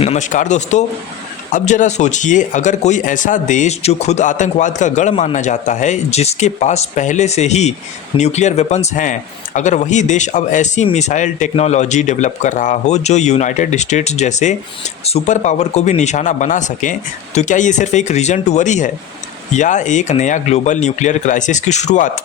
नमस्कार दोस्तों। अब ज़रा सोचिए, अगर कोई ऐसा देश जो खुद आतंकवाद का गढ़ माना जाता है, जिसके पास पहले से ही न्यूक्लियर वेपन्स हैं, अगर वही देश अब ऐसी मिसाइल टेक्नोलॉजी डेवलप कर रहा हो जो यूनाइटेड स्टेट्स जैसे सुपर पावर को भी निशाना बना सकें, तो क्या ये सिर्फ एक रीज़न टू वरी है या एक नया ग्लोबल न्यूक्लियर क्राइसिस की शुरुआत?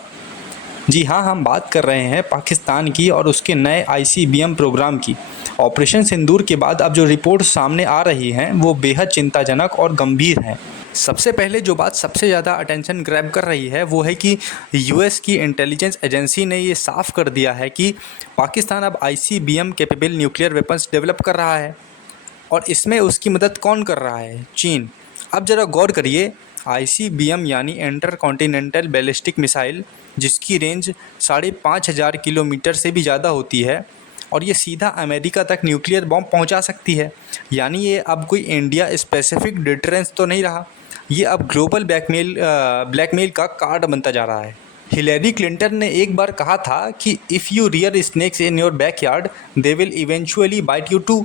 जी हाँ, हम बात कर रहे हैं पाकिस्तान की और उसके नए आईसीबीएम प्रोग्राम की। ऑपरेशन सिंदूर के बाद अब जो रिपोर्ट सामने आ रही हैं वो बेहद चिंताजनक और गंभीर हैं। सबसे पहले जो बात सबसे ज़्यादा अटेंशन ग्रैब कर रही है वो है कि यूएस की इंटेलिजेंस एजेंसी ने ये साफ कर दिया है कि पाकिस्तान अब ICBM capable nuclear weapons develop कर रहा है। और इसमें उसकी मदद कौन कर रहा है? चीन। अब ज़रा गौर करिए, आईसीबीएम यानी इंटर कॉन्टिनेंटल बैलिस्टिक मिसाइल, जिसकी रेंज 5,500 किलोमीटर से भी ज़्यादा होती है और ये सीधा अमेरिका तक न्यूक्लियर बॉम्ब पहुंचा सकती है। यानी ये अब कोई इंडिया स्पेसिफिक डिटरेंस तो नहीं रहा, ये अब ग्लोबल ब्लैकमेल का कार्ड बनता जा रहा है। हिलेरी क्लिंटन ने एक बार कहा था कि if you rear snakes in your backyard they will eventually bite you too.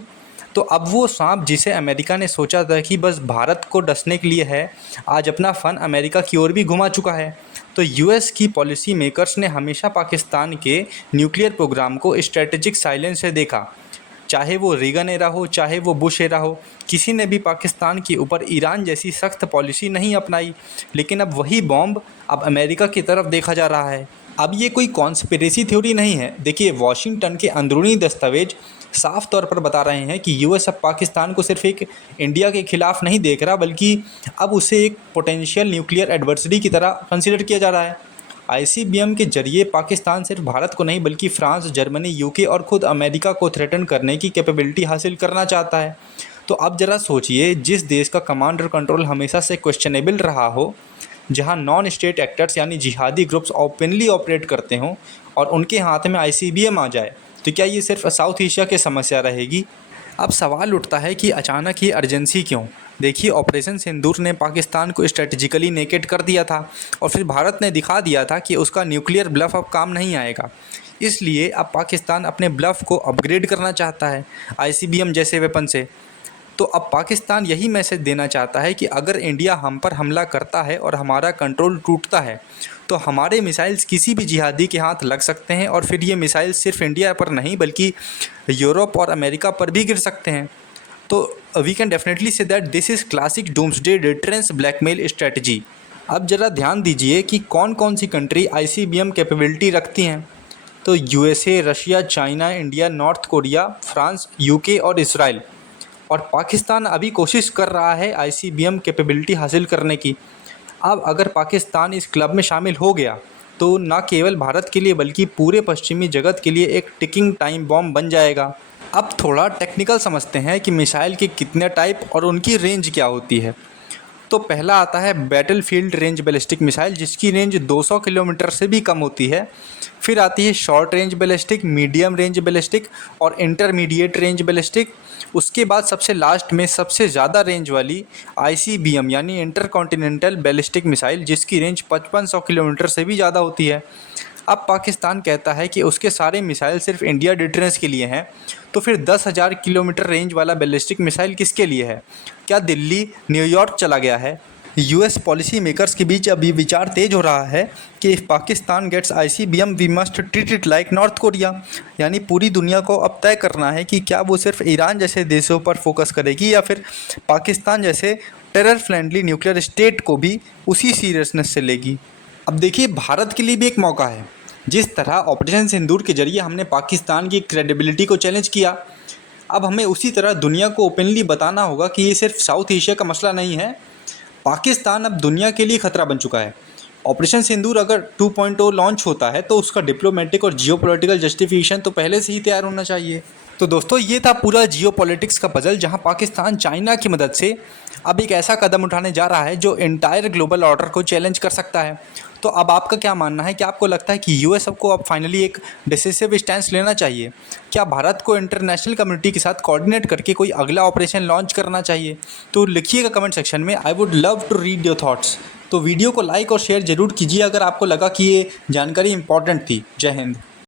तो अब वो सांप जिसे अमेरिका ने सोचा था कि बस भारत को डसने के लिए है, आज अपना फन अमेरिका की ओर भी घुमा चुका है। तो यूएस की पॉलिसी मेकर्स ने हमेशा पाकिस्तान के न्यूक्लियर प्रोग्राम को स्ट्रेटेजिक साइलेंस से देखा। चाहे वो रीगन एरा हो, चाहे वो बुश एरा हो, किसी ने भी पाकिस्तान के ऊपर ईरान जैसी सख्त पॉलिसी नहीं अपनाई। लेकिन अब वही बॉम्ब अब अमेरिका की तरफ देखा जा रहा है। अब ये कोई कॉन्स्पिरेसी थ्योरी नहीं है। देखिए, वॉशिंगटन के अंदरूनी दस्तावेज साफ तौर पर बता रहे हैं कि यूएस अब पाकिस्तान को सिर्फ एक इंडिया के खिलाफ नहीं देख रहा, बल्कि अब उसे एक पोटेंशियल न्यूक्लियर एडवर्सरी की तरह कंसीडर किया जा रहा है। आईसीबीएम के जरिए पाकिस्तान सिर्फ भारत को नहीं बल्कि फ्रांस, जर्मनी, यूके और खुद अमेरिका को थ्रेटन करने की कैपेबिलिटी हासिल करना चाहता है। तो अब ज़रा सोचिए, जिस देश का कमांड और कंट्रोल हमेशा से क्वेश्चनेबल रहा हो, जहां नॉन स्टेट एक्टर्स यानी जिहादी ग्रुप्स ओपनली ऑपरेट करते हों और उनके हाथ में आईसीबीएम आ जाए, तो क्या ये सिर्फ साउथ एशिया की समस्या रहेगी? अब सवाल उठता है कि अचानक ये अर्जेंसी क्यों? देखिए, ऑपरेशन सिंदूर ने पाकिस्तान को स्ट्रेटजिकली नेकेड कर दिया था और फिर भारत ने दिखा दिया था कि उसका न्यूक्लियर ब्लफ अब काम नहीं आएगा। इसलिए अब पाकिस्तान अपने ब्लफ को अपग्रेड करना चाहता है आईसीबीएम जैसे वेपन से। तो अब पाकिस्तान यही मैसेज देना चाहता है कि अगर इंडिया हम पर हमला करता है और हमारा कंट्रोल टूटता है, तो हमारे मिसाइल्स किसी भी जिहादी के हाथ लग सकते हैं और फिर ये मिसाइल सिर्फ इंडिया पर नहीं बल्कि यूरोप और अमेरिका पर भी गिर सकते हैं। तो we can definitely say that this is classic doomsday deterrence blackmail strategy. अब ज़रा ध्यान दीजिए कि कौन कौन सी कंट्री आईसीबीएम कैपेबिलिटी रखती हैं। तो USA, Russia, China, India, north Korea, France, UK और इसराइल। और पाकिस्तान अभी कोशिश कर रहा है आईसीबीएम कैपेबिलिटी हासिल करने की। अब अगर पाकिस्तान इस क्लब में शामिल हो गया तो न केवल भारत के लिए बल्कि पूरे पश्चिमी जगत के लिए एक टिकिंग टाइम बॉम्ब बन जाएगा। अब थोड़ा टेक्निकल समझते हैं कि मिसाइल के कितने टाइप और उनकी रेंज क्या होती है। तो पहला आता है बैटलफील्ड रेंज बैलिस्टिक मिसाइल, जिसकी रेंज 200 किलोमीटर से भी कम होती है। फिर आती है short range ballistic, medium range ballistic और इंटरमीडिएट रेंज बैलिस्टिक। उसके बाद सबसे लास्ट में सबसे ज़्यादा रेंज वाली आईसीबीएम यानी इंटर कॉन्टिनेंटल बैलिस्टिक मिसाइल, जिसकी रेंज 5500 किलोमीटर से भी ज़्यादा होती है। अब पाकिस्तान कहता है कि उसके सारे मिसाइल सिर्फ इंडिया डिटरेंस के लिए हैं। तो फिर 10,000 किलोमीटर रेंज वाला बैलिस्टिक मिसाइल किसके लिए है? क्या दिल्ली न्यूयॉर्क चला गया है? यूएस पॉलिसी मेकर्स के बीच अभी विचार तेज हो रहा है कि if Pakistan gets ICBM we must treat it like North Korea. यानी पूरी दुनिया को अब तय करना है कि क्या वो सिर्फ ईरान जैसे देशों पर फोकस करेगी या फिर पाकिस्तान जैसे टेरर फ्रेंडली न्यूक्लियर स्टेट को भी उसी सीरियसनेस से लेगी। अब देखिए, भारत के लिए भी एक मौका है। जिस तरह ऑपरेशन सिंदूर के जरिए हमने पाकिस्तान की क्रेडिबिलिटी को चैलेंज किया, अब हमें उसी तरह दुनिया को ओपनली बताना होगा कि ये सिर्फ साउथ एशिया का मसला नहीं है। पाकिस्तान अब दुनिया के लिए खतरा बन चुका है। ऑपरेशन सिंदूर अगर 2.0 लॉन्च होता है तो उसका डिप्लोमेटिक और जियोपॉलिटिकल जस्टिफिकेशन तो पहले से ही तैयार होना चाहिए। तो दोस्तों, ये था पूरा जियोपॉलिटिक्स का पजल, जहां पाकिस्तान चाइना की मदद से अब एक ऐसा कदम उठाने जा रहा है जो एंटायर ग्लोबल ऑर्डर को चैलेंज कर सकता है। तो अब आपका क्या मानना है? क्या आपको लगता है कि यूएस को अब फाइनली एक डिसिसिव स्टैंस लेना चाहिए? क्या भारत को इंटरनेशनल कम्युनिटी के साथ कोऑर्डिनेट करके कोई अगला ऑपरेशन लॉन्च करना चाहिए? तो लिखिएगा कमेंट सेक्शन में। I would love to read your thoughts. तो वीडियो को लाइक और शेयर ज़रूर कीजिए अगर आपको लगा कि ये जानकारी इंपॉर्टेंट थी। जय हिंद।